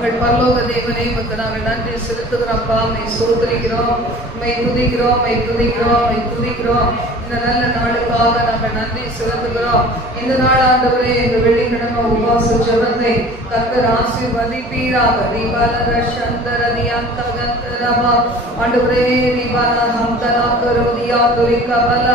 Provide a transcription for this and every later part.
எங்கள் பரலோக தேவனே, உமக்கு நாங்கள் நன்றி செலுத்துகிறோம்ப்பா. உம்மை சோதரிக்கிறோம், உம்மை துதிக்கிறோம், உம்மை துதிக்கிறோம், உம்மை துதிக்கிறோம். இந்த நல்ல நாளுக்காக நாங்கள் நன்றி செலுத்துகிறோம். இந்த நாள் ஆண்டவரே, இந்த வெள்ளிக்கிழமை உபவாச ஜெபத்தை கர்த்தர் ஆசீர்வதிப்பீராக. தீபாலர சந்தரதி அந்தகந்தரமா ஆண்டவரே, தீபால ஹம்தனா கரோதியா துரிகபல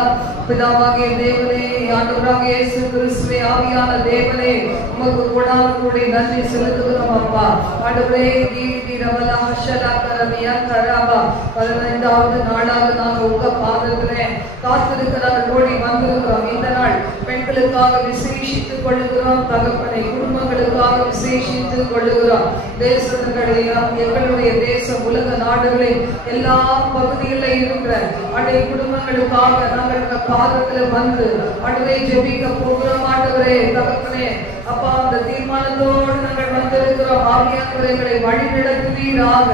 பிதாவாகிய தேவனே, ஆண்டவராகிய இயேசு கிறிஸ்துவே, ஆவியான தேவனே, உமக்கு கூடான கூடி நன்றி செலுத்துகிறோம் அப்பா. ஆண்டவரே, தீதி ரவலா ஹஷலா கரமியா கராபா 15வது நாளாக நாங்கள் உங்க பாதத்திலே காத்திருக்கிறார் ஓடி வந்திருக்கிறோம். இந்த நாள் பெண்களுக்காக விசேஷித்துக் கொள்ளுகிறோம், தகப்பனை குடும்பங்களுக்காக விசேஷித்துக் கொள்ளுகிறோம். தேசங்களுடைய எங்களுடைய தேசம் உலக நாடுகளில் எல்லா பகுதிகளில் இருக்கிற அடைய குடும்பங்களுக்காக நாங்கள் இந்த பாதத்தில் வந்து அடையை ஜெபிக்க போகிறோம். ஆண்டவரே தகப்பனே அப்பா, அந்த தீர்மானத்தோடு நாங்கள் வந்திருக்கிறோம். ஆவியானவர்களை வழி நடத்துவீராக.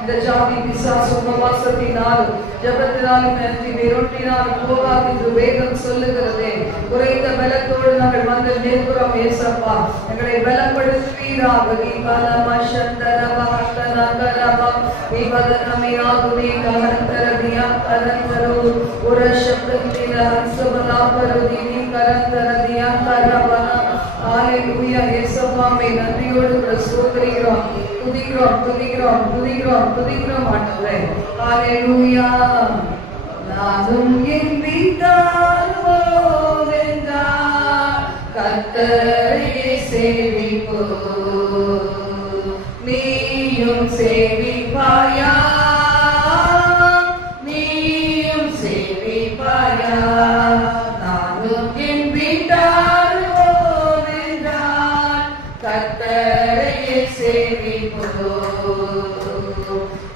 இந்த ஜாதி பிசாசு உபவாசத்தினாலும் ஜபத்தினாலும் நன்றி வேறொன்றினாலும் போகாது என்று வேதம் சொல்லுகிறதே. குறைந்த பலத்தோடு நாங்கள் வந்து நிற்கிறோம் ஏசப்பா, எங்களை பலப்படுத்துவீராக. தீபாலமா சந்தரமா ஹர்த்தனகரமா தீபதனமையாகுமே கரந்தரதியா கரந்தரோ ஒரு சப்தத்தில ஹம்சபலா கருதினி கரந்தரதியா கரவனா. ஹalleluya. இயேசுவாமே நன்றியோடு ஸ்தோத்திரிக்கிறோம், துதிக்கிறோம், துதிக்கிறோம், துதிக்கிறோம், துதிக்கிறோம் ஆண்டவரே. ஹalleluya. நானும் என் வீட்டாரோம் என்றார் கர்த்தரை சேவிப்போம், நீயும் சேவிப்பாயா, நீயும் சேவிப்பாயா. நானும் என் வீட்டாரோம் என்றார் கர்த்தரை சேவிப்போம்,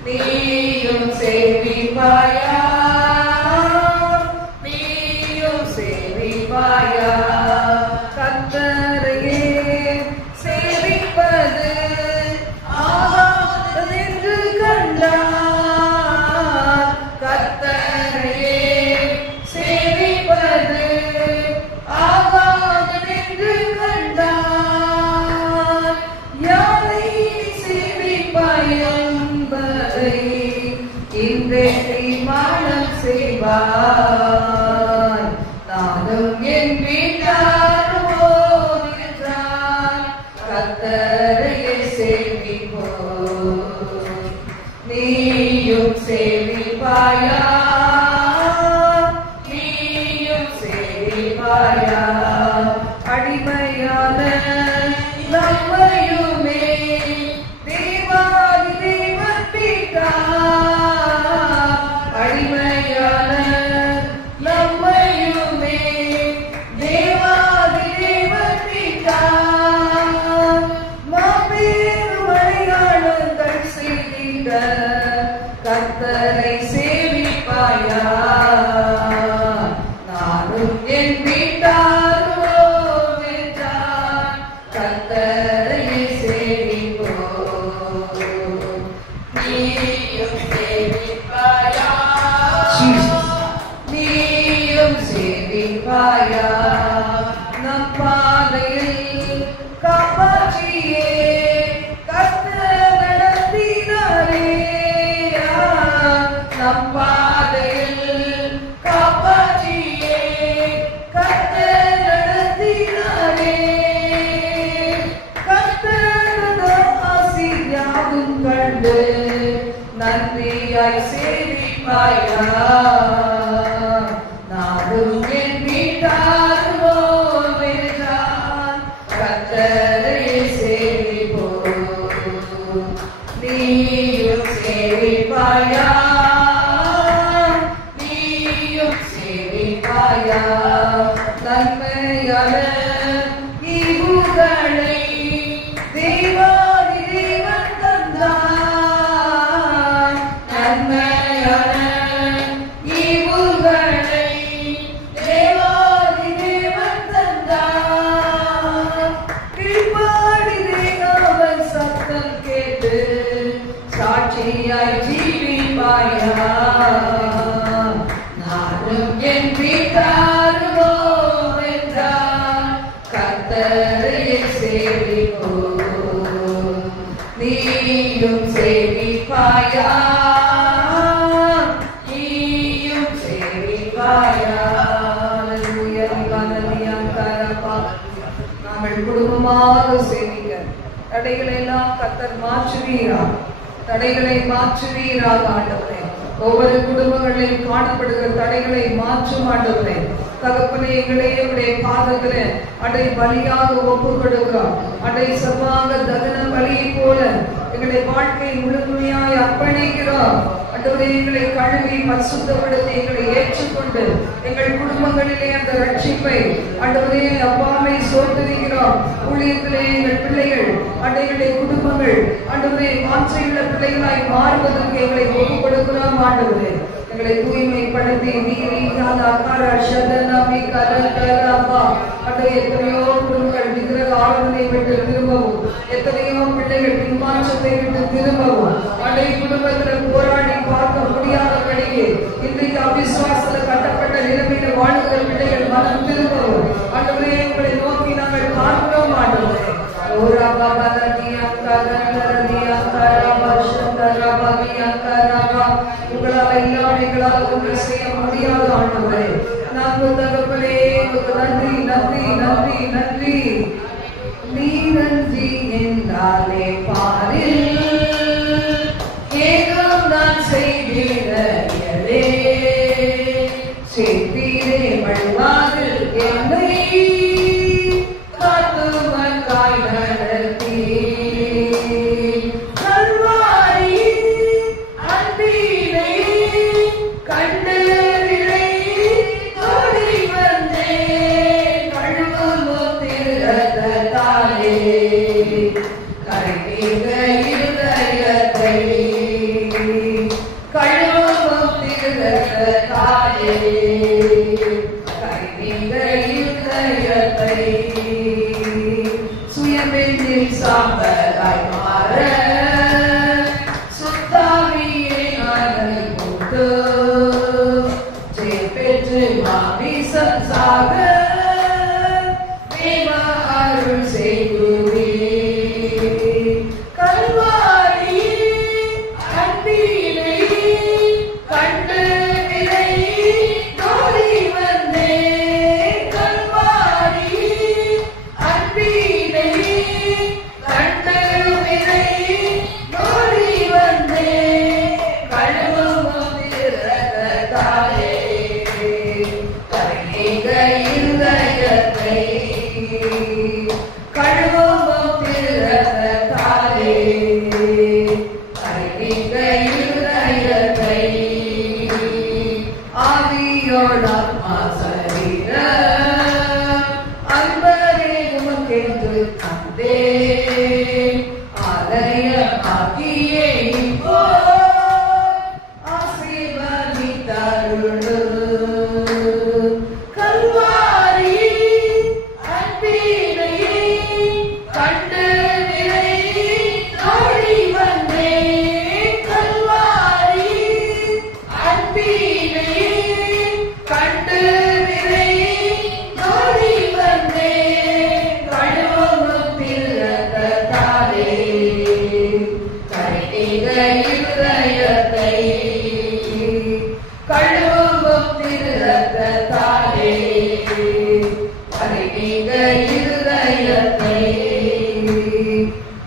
நீயும் சேவிப்பாயா, நீயும் சேவிப்பாயா. கர்த்தரையே சேவிப்பது ஆகாதென்று கண்டார், கர்த்தரையே சேவிப்பது ஆகாதென்று கண்டார். யாரை சேவிப்பாய் என்பதை இன்றே தீர்மானம் செய்வாய். நானும் என் வீட்டாரோம் என்றார் கர்த்தரையே சேவிப்போம், நீயும் சேவிப்பாயா, நீயும் சேவிப்பாயா. அடிமையான நம்மையுமே தேவாதி தேவன் மீட்டார், அடிமையான நம்மையுமே தேவாதி தேவன் மீட்டார். மாபெரும் அடையாளங்கள் செய்திட கர்த்தரை சேவிப்பாயா. நானும் என் வீட்டாரோம் என்றார் கர்த்தரை சேவிப்போம், நீயும் சேவிப்பாயா, நீயும் சேவிப்பாயா. நம் பாதையில் காப்பாற்றியே கர்த்தர் நடத்தினாரே, நம் பாதையில் காப்பாற்றியே கர்த்தர் நடத்தினாரே. கர்த்தரது ஆசீர்வாதம் கண்டு நன்றியாய் சேவிப்பாயா. நானும் என் வீட்டாரோம் என்றார் கர்த்தரை சேவிப்போம், நீயும் சேவிப்பாயா, நீயும் சேவிப்பாயா. நன்மையான ஈவுகளை தேவாதி தேவன் தந்தார், நன்மையான ஈவுகளை தேவாதி தேவன் தந்தார். கீழ்ப்பாடிலே அவன் சத்தம் கேட்டு சாட்சியாய் ஜீவிப்பாயா. நானும் என் வீட்டாரோம் என்றார் கர்த்தரை சேவிப்போம், உமக்காக சேமிக்க தடைகளை எல்லாம் கர்த்தர் மாற்றுவீராக, தடைகளை மாற்றுவீராக ஆண்டவரே. ஒவ்வொரு குடும்பங்களில் காணப்படுகிற தடைகளை மாற்றும் ஆண்டவரே. தகப்பனே, எங்களுடைய பாதத்திலே அடை பலியாக ஒப்பு கொடுக்கிறோம். அடை சர்வாங்க தகன பலியை போல எங்களுடைய வாழ்க்கை முழுமையாய் அர்ப்பணிக்கிறோம். ஆண்டவரே, எங்களை கழுவி பரிசுத்தப்படுத்தி எங்களை ஏற்றுக்கொண்டு எங்கள் குடும்பங்களிலே அந்த ரட்சிப்பை ஆண்டவரே அப்பாவை சோதரிக்கிறோம். ஊழியத்திலே எங்கள் பிள்ளைகள் அடைகளுடைய குடும்பங்கள் ஆண்டவரே மாற்றியுள்ள பிள்ளைகளாய் மாறுவதற்கு எங்களை ஒப்பு கொடுக்கிறோம். ஆண்டவரே, எங்களை தூய்மைப்படுத்தி எத்தனையோ குடும்பங்கள் விக்கிரக ஆராதனை விட்டு திரும்பவும், எத்தனையோ பிள்ளைகள் பின்மாற்றத்தை விட்டு திரும்பவும், அடை குடும்பத்தில் போராடி பார்க்க முடியாதபடியே இன்றைக்கு அவிசுவாசத்தில் கட்டப்பட்ட நிலைமையில வாழ்கிற பிள்ளைகள் மனம் திரும்பவும் ஆண்டவரே எங்களை நோக்கி நாங்கள் பார்க்கிறோம். ஆண்டவரே, உங்களால் இல்லாமைகளால் ஒன்று செய்ய முடியாத ஆண்டவரே, நாங்கள் தகப்பனே நன்றி நன்றி நன்றி நன்றி. நீ நன்றி என்றாலே பாரில் ஏகம் நான் செய்தே செய்தீரே வழிவாதில் என்னை காத்துமக்காய் நடத்தி கல்வாரி அன்பினை கண்டு விளை ஓடி வந்தே கழுவும் திருத்தாலே கரைத்தீங்க இருதயத்தை கழுவும் திருத்தாலே கரைத்தீங்க இருதயத்தை சுயமென்னில் சாம்பலாய் மாற சுத்தாவியை நாங்கள் போட்டு பெற்று மாமிசம் சாக தேவ அருள் செய்துவே கல்வாரி அன்பினை கண்டு விளை ஓடி வந்தே கல்வாரி அன்பினை கண்டு விளை ஓடி வந்தே கழுவும் திருத்தாலே கரைநீங்க இருதயத்தை கழுவும் திருத்தாலே கரைநீங்க இருதயத்தை ஆவியோட ஆத்மா சரீர அன்பரே உமக்கென்று தந்தே ஆலயமாக்கியே இப்போ ஆசீர்வதித்தருளு கல்வாரி அன்பினை கண்டு விளை ஓடி வந்தே கல்வாரி அன்பினை கண்டு விளை ஓடி வந்தே கழுவும் திருத்தாலே கரைத்தீங்க இருதயத்தை கழுவும் திருத்தாலே கரைத்தீங்க இருதயத்தை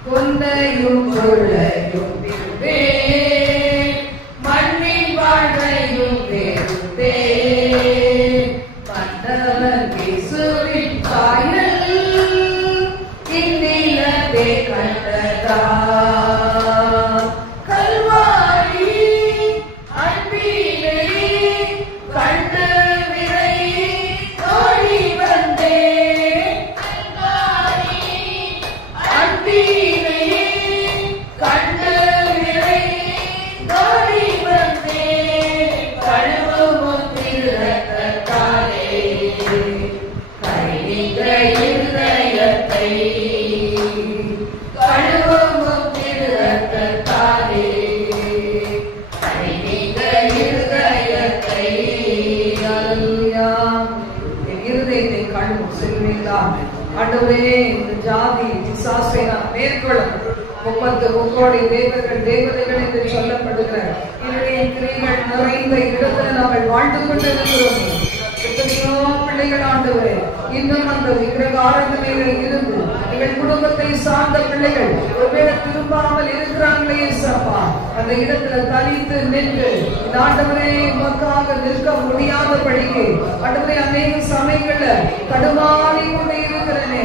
கொண்டையும் கொள்ளையும் திருவே மண்ணின் வாழ்வையும் பெருந்தே மன்னவன் இயேசுவின் சாயல் இந்நிலத்தை கண்டதா கல்வாரி அன்பினை கண்டு விளை ஓடி வந்தே கல்வாரி அன்பினை கண்டு விளை ஓடி வந்தே கழுவும் திருத்தாலே கரைநீங்க இருதயத்தை கழுவும் திருத்தாலே கரைநீங்க இருதயத்தை. அல்லேலூயா. என் இருதயத்தை கழுவும் சொல்வீங்களா? ஆண்டவரே, இந்த ஜாதி பிசாசை நான் மேற்கொள்ள 30 தேவர்கள் தேவதைகள் என்று சொல்லப்படுகிற என்னுடைய கிரைகள் நிறைந்த இடத்துல நாங்கள் வாழ்ந்து கொண்டிருக்கிறோம். எத்தனையோ பிள்ளைகள் ஆண்டவரே இன்னும் அந்த விக்கிரக ஆராதனைகளில் இருந்து எங்கள் குடும்பத்தை சார்ந்த பிள்ளைகள் ஒருவேளை திரும்பாமல் இருக்கிறாங்களே ஏசப்பா, அந்த இடத்துல தனித்து நின்று ஆண்டவரே உமக்காக நிற்க முடியாதபடிக்கு ஆண்டவரே அநேக சமயங்கள்ல தடுமாறி கொண்டு இருக்கிறேனே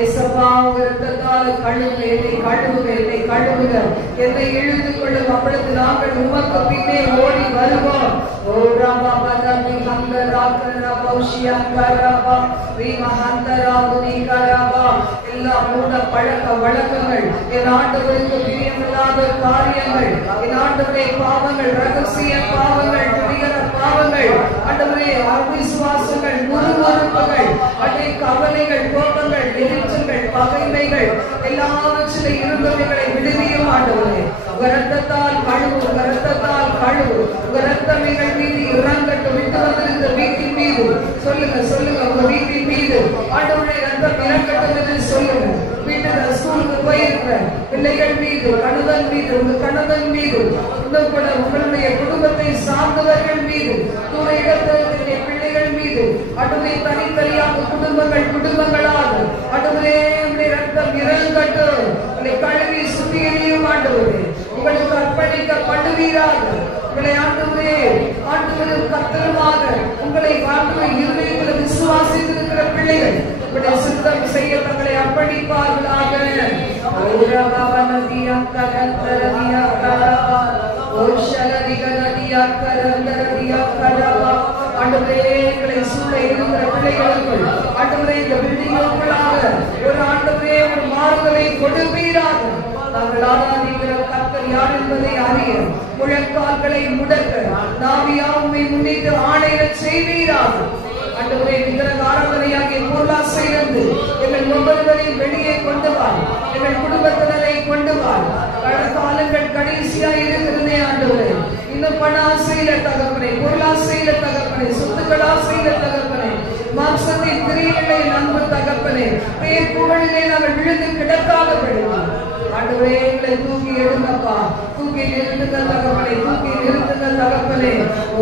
ஏசப்பா, உங்க இரத்தத்தால் கழுவுங்க, என்னை கழுவுங்க, என்னை கழுவுங்க, என்னை இழுத்து கொள்ளும். அப்பொழுது நாங்கள் உமக்கு பின்னே ஓடி வருவோம். ஓ ராமா பதமி ஹந்தரா கரா பௌஷியா கராபா ரீமஹந்தரா புனி கராபா. எல்லா மூட பழக்க வழக்கங்கள், என் ஆண்டவருக்கு பிரியமில்லாத காரியங்கள், என் ஆண்டவரே பாவங்கள், ரகசிய பாவங்கள், துணிகர பாவங்கள், ஆண்டவரே அவிசுவாசங்கள், முறுமுறுப்புகள், அதே கவலைகள், கோபங்கள், எரிச்சல்கள், பகைமைகள், எல்லாவற்றிலே இருந்தவைகளை விடுவியும் ஆண்டவரே. இரத்தத்தால் கழுவு, இரத்தத்தால் கழுவு, இரத்தமைகள் மீது இறங்கட்டும். விட்டு வந்திருந்த வீட்டின் மீது சொல்லுங்க, சொல்லுங்க, உங்க வீட்டின் மீது ஆண்டவரே இரத்தம் இறங்கட்டும் என்று சொல்லுங்க. வீட்டுல ஸ்கூலுக்கு போயிருக்கிற பிள்ளைகள் மீது, கணவன் மீது, உங்க கணவன் மீது, இன்னும் கூட உங்களுடைய குடும்பத்தை சார்ந்தவர்கள் மீது, தூர இடத்திலே பிள்ளைகள் மீது, ஆண்டவரே தனித்தனியாக குடும்பங்களாக ஆண்டவரே இரத்தம் இறங்கட்டும். உங்களை கழுவி சுத்திகரியும் ஆண்டவரே, உங்களுக்கு அர்ப்பணிக்கப்படுவீராக. உங்களை ஆண்டவரே கர்த்தருமாக உங்களை இருதயத்தில் விசுவாசித்திருக்கிற பிள்ளைகள் உங்களுடைய சித்தம் செய்ய தங்களை அர்ப்பணிப்பார்களாக. ஆண்டவரே சூழ இருக்கிற பிள்ளைகளுக்குள் ஆண்டவரே இந்த பில்டிங்குள்ளாக ஒரு ஆண்டவரே ஒரு மாறுதலை கொடுப்பீராக. நாங்கள் ஆராதிக்கிற கர்த்தர் யார் என்பதை அறிய முழங்கால்களை முடக்க நாவியாவுமை முன்னிட்டு ஆணையிடச் செய்வீராக. ஆண்டவரே விக்கிரக ஆராதனையாகிய பொருளாசையிலிருந்து எங்கள் ஒவ்வொருவரையும் வெளியே கொண்டு வா, எங்கள் குடும்பத்தினரை கொண்டு வா. காலங்கள் கடைசியா இருக்கிறதே ஆண்டவரே, இன்னும் பண ஆசையில தகப்பனே, பொருளாசையில தகப்பனே, சொத்துக்கள் ஆசையில தகப்பனே, மாம்சத்தின் கிரியைகளை நம்பு தகப்பனே, பேர் புகழிலே நாங்கள் விழுந்து கிடக்காதபடி ஆண்டவரே எங்களை தூக்கி எடுங்கப்பா, தூக்கி நிறுத்துங்க தகப்பனே, தூக்கி நிறுத்துங்க தகப்பனே.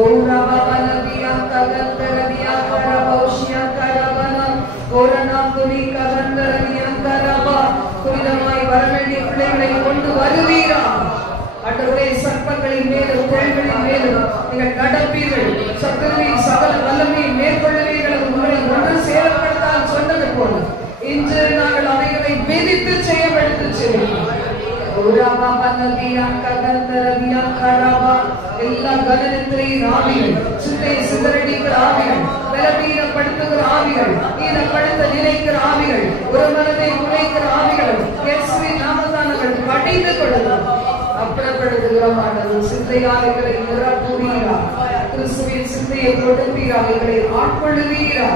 ஓம் ரபவனதியா தகந்தரதியா கரபௌஷியா கரபனா கோரனா துனி கரந்தரதியா கரபா. புனிதமாய் வரவேண்டிய பிள்ளைகளை கொண்டு வருவீரா ஆண்டவரே. சர்ப்பங்களின் மேலும் தேள்களின் மேலும் நீங்கள் நடப்பீர்கள், சத்துருவின் சகல வல்லமையை மேற்கொள்ளுவீர்கள். உங்களை ஒன்று சேரப்படுத்தால் சொன்னது போல இன்று நாங்கள் அவைகளை மிதித்து செய்யப்படுத்து செய்வோம். எல்லா கலனத்திலேயும் ஆவிகள், சிந்தையை சிதறடிக்கிற ஆவிகள், பலவீனப்படுத்துகிற ஆவிகள், ஈனப்படுத்த நினைக்கிற ஆவிகள், ஒரு மனதை குறைக்கிற ஆவிகள் இயேசுவின் நாமத்தால் கடிந்து கொள்ளலாம். அப்புறப்படுத்துகிறோம் ஆண்டவர். சிந்தையாளர்களை நிரப்புவீரா, கிறிஸ்துவின் சிந்தையை கொடுப்பீரா, எங்களை ஆட்கொள்ளுவீரா.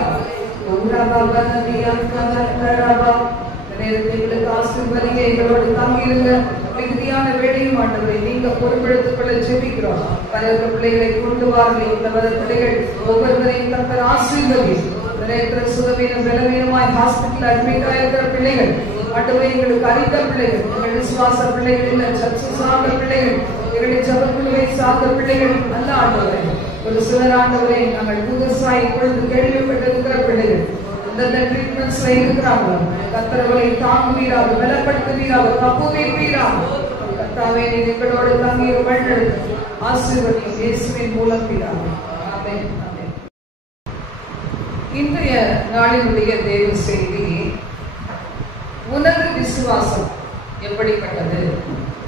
நேரங்களுக்கு ஆசீர்வதிங்க, எங்களோடு தாங்கியிருங்க. மிகுதியான வேலையும் ஆண்டவரை நீங்க பொறுப்பெடுத்துக் கொள்ள ஜெபிக்கிறோம். பலருக்கு பிள்ளைகளை கொண்டு வாருங்கள். இந்த வர பிள்ளைகள் ஒவ்வொருவரையும் கர்த்தர் ஆசீர்வதி. சுகவீனம் பலவீனமாய் ஹாஸ்பிட்டல் அட்மிட் ஆயிருக்கிற பிள்ளைகள் ஆண்டவரை எங்களுக்கு அறிந்த பிள்ளைகள், எங்கள் விசுவாச பிள்ளைகள் இல்ல, சர்ச்சை சார்ந்த பிள்ளைகள், எங்களுடைய ஜபக்குழுவை சார்ந்த பிள்ளைகள் அல்ல ஆண்டவரை. ஒரு சிலர் ஆண்டவரை நாங்கள் புதுசாய் இப்பொழுது கேள்விப்பட்டிருக்கிற பிள்ளைகள் இந்த ட்ரீட்மெண்ட்ஸ்ல இருக்கிறாங்க. கர்த்தர்களை தாங்குவீராக, பலப்படுத்துவீராக, தப்புவீராக. கர்த்தாவே நீ எங்களோடு தங்கி வழிநடத்து, ஆசீர்வதியும் இயேசுவின் மூலம் பிதாவே. ஆமென். ஆமென். இன்றைய நாளினுடைய தேவ செய்தி, உனது விசுவாசம் எப்படிப்பட்டது,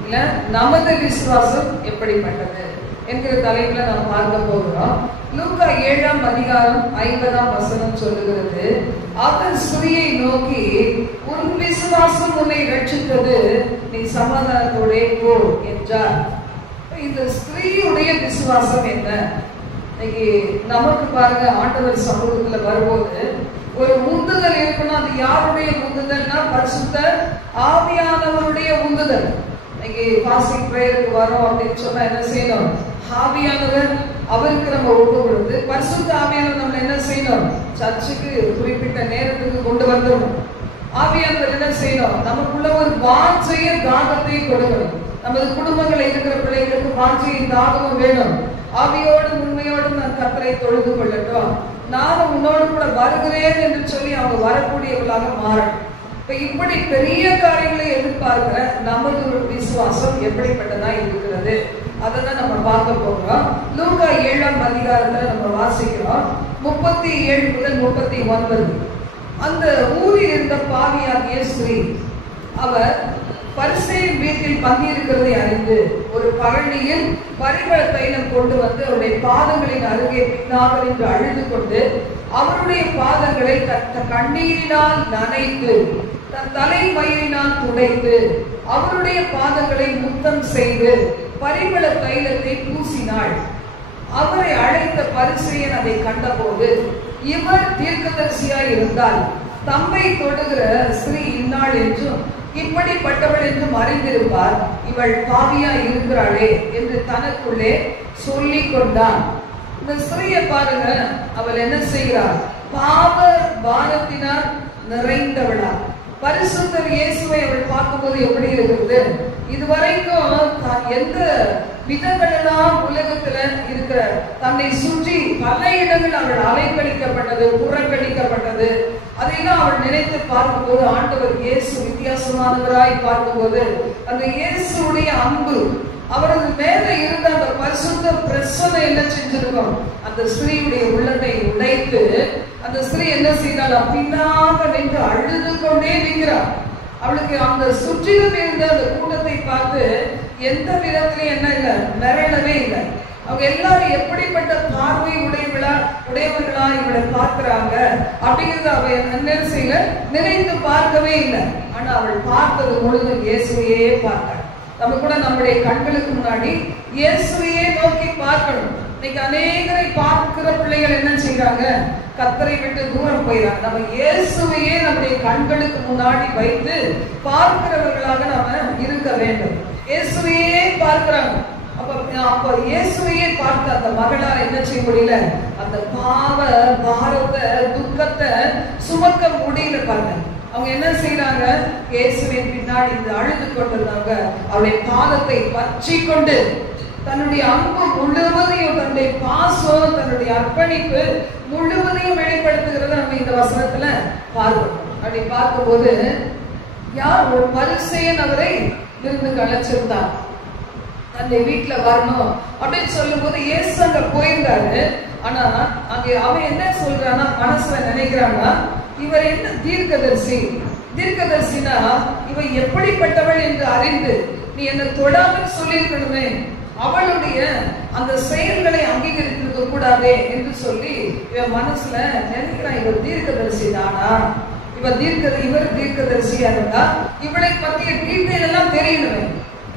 இல்ல நமது விசுவாசம் எப்படிப்பட்டது என்கிற தலைப்புல நாம் பார்க்க போகிறோம். லூக்கா 7ஆம் அதிகாரம் 50ஆம் வசனம் சொல்லுகிறது, அவர் ஸ்திரீயை நோக்கி, உன் விசுவாசம் உன்னை ரட்சித்தது, நீ சமாதானத்தோட போ என்றார். இந்த ஸ்திரீயுடைய விசுவாசம் என்ன? இன்னைக்கு நமக்கு பாருங்க, ஆண்டவர் சமூகத்துல வரும்போது ஒரு உந்துதல் இருக்கணும். அது யாருடைய உந்துதல்னா பரிசுத்த ஆவியானவருடைய உந்துதல். இன்னைக்கு பாசிங் பிரேயருக்கு வரோம் அப்படின்னு சொன்னா என்ன செய்யணும்? ஆவியானவர் அவருக்கு நம்ம ஒப்பு கொடுத்து, பரிசுத்த ஆவியானவர் நம்ம என்ன செய்யணும்? சர்ச்சுக்கு குறிப்பிட்ட நேரத்துக்கு கொண்டு வந்துடணும். ஆவியானவர் என்ன செய்யணும்? நமக்குள்ள ஒரு வாஞ்சைய தாகத்தை கொடுக்கணும். நமது குடும்பங்களில் இருக்கிற பிள்ளைகளுக்கு வாஞ்சையும் தாகமும் வேணும். ஆவியோடும் உண்மையோடும் நான் கர்த்தரை தொழுது கொள்ளட்டும், நானும் உன்னோடு கூட வருகிறேன் என்று சொல்லி அவங்க வரக்கூடியவர்களாக மாறணும். இப்படி பெரிய காரியங்களை எதிர்பார்க்கிற நமது ஒரு விசுவாசம் எப்படிப்பட்டதா இருக்கிறது, அதான் நம்ம பார்க்க போகிறோம். லூக்கா 7ஆம் அதிகாரத்துல நம்ம வாசிக்கிறோம் 37 முதல் 39. அந்த ஊரில் இருந்த பாவியாகிய ஸ்திரீ அவர் பரிசேயன் வீட்டில் பங்கியிருக்கிறதை அறிந்து ஒரு பரணியில் பரிமள தைலம் கொண்டு வந்து அவருடைய பாதங்களின் அருகே பின்னாக நின்று அழுது கொண்டு அவருடைய பாதங்களை தன் கண்ணீரினால் நனைத்து தன் தலைமயிரினால் துடைத்து அவருடைய பாதங்களை முத்தம் செய்து பரிமள தைலத்தை பூசினாள். அவரை அழைத்த பரிசேயன் அதை கண்டபோது, இவர் தீர்க்கதரிசியாய் இருந்தால் தம்மை தொடுகிற ஸ்திரீ இன்னாள் என்றும் இப்படிப்பட்டவள் என்றும் அறிந்திருப்பார், இவள் பாவியா இருக்கிறாளே என்று தனக்குள்ளே சொல்லி கொண்டான். இந்த ஸ்திரீயை பாருங்க, அவள் என்ன செய்கிறாள்? பாவ பாரத்தினால் நிறைந்தவளா. பரிசுத்தர் இயேசுவை அவள் பார்க்கும்போது எப்படி இருக்கிறது? இதுவரைக்கும் தான் எந்த விதங்களெல்லாம் உலகத்துல இருக்கிற தன்னை சுற்றி பல இடங்கள் அவள் அலைக்கழிக்கப்பட்டது, புறக்கணிக்கப்பட்டது, அதையெல்லாம் அவள் நினைத்து பார்க்கும்போது ஆண்டவர் இயேசு வித்தியாசமானவராய் பார்க்கும்போது அந்த இயேசுடைய அன்பு, அவரது மேல இருந்த அந்த பரிசுத்த பிரசனை என்ன செஞ்சிருக்கோம்? அந்த ஸ்திரீயுடைய உள்ளத்தை உடைத்து அந்த ஸ்திரீ என்ன செய்தாள்? பின்னாக நின்று அழுது கொண்டே நிற்கிறாள். அவளுக்கு அந்த சுற்றிலும் இருந்த அந்த கூட்டத்தை பார்த்து எந்த விதத்திலையும் என்ன இல்லை, மிரளவே இல்லை. அவங்க எல்லாரும் எப்படிப்பட்ட பார்வை உடையவர்களா இவளை பார்க்கிறாங்க அப்படிங்கிறது அவ என்ன செய்யல, நினைத்து பார்க்கவே இல்லை. ஆனா அவள் பார்த்தது முழுதும் இயேசுவையே பார்த்தாள். நம்ம கூட நம்முடைய கண்களுக்கு முன்னாடி இயேசுவையே நோக்கி பார்க்கணும். இன்னைக்கு அநேகரை பார்க்கிற பிள்ளைகள் என்ன செய்யறாங்க? கர்த்தரை விட்டு தூரம் போயிறாங்க. நம்ம இயேசுவையே நம்முடைய கண்களுக்கு முன்னாடி வைத்து பார்க்கிறவர்களாக நாம இருக்க வேண்டும். இயேசுவையே பார்க்கிறாங்க. அப்ப இயேசுவையே பார்த்த அந்த மகளால் என்ன செய்ய முடியல? அந்த பாவ பாரத்தை துக்கத்தை சுமக்க முடியல. பாருங்க, அவங்க என்ன செய்யறாங்க? இயேசுவின் பின்னாடி இந்த அழுது கொண்டிருந்தாங்க. அவருடைய பாதத்தை பற்றி கொண்டு தன்னுடைய அன்பு முழுவதையும், தன்னுடைய பாசம், தன்னுடைய அர்ப்பணிப்பு முழுவதையும் வெளிப்படுத்துகிறத நம்ம இந்த வசனத்துல பார்க்கணும். அப்படி பார்க்கும்போது யார்? ஒரு பரிசேயன் அவரை விருந்துக்கு அழைச்சிருந்தார். தன்னை வீட்டுல வரணும் அப்படின்னு சொல்லும் போது இயேசு அங்க போயிருந்தாரு. ஆனா அங்க அவன் என்ன சொல்றான்னா, மனசுல நினைக்கிறான்னா, இவர் என்ன தீர்க்கதரிசி? தீர்க்கதரிசினா இவன் எப்படிப்பட்டவள் என்று அறிந்து நீ என்ன தொடாமல் சொல்லியிருக்கணுமே, அவளுடைய அந்த செயல்களை அங்கீகரித்திருக்க கூடாதே என்று சொல்லி இவன் மனசுல நினைக்கிறான். இவர் தீர்க்கதரிசி தானா? இவர் தீர்க்கதரிசியா இருந்தா இவளை பத்திய டீட்டெயில் எல்லாம் தெரியணும்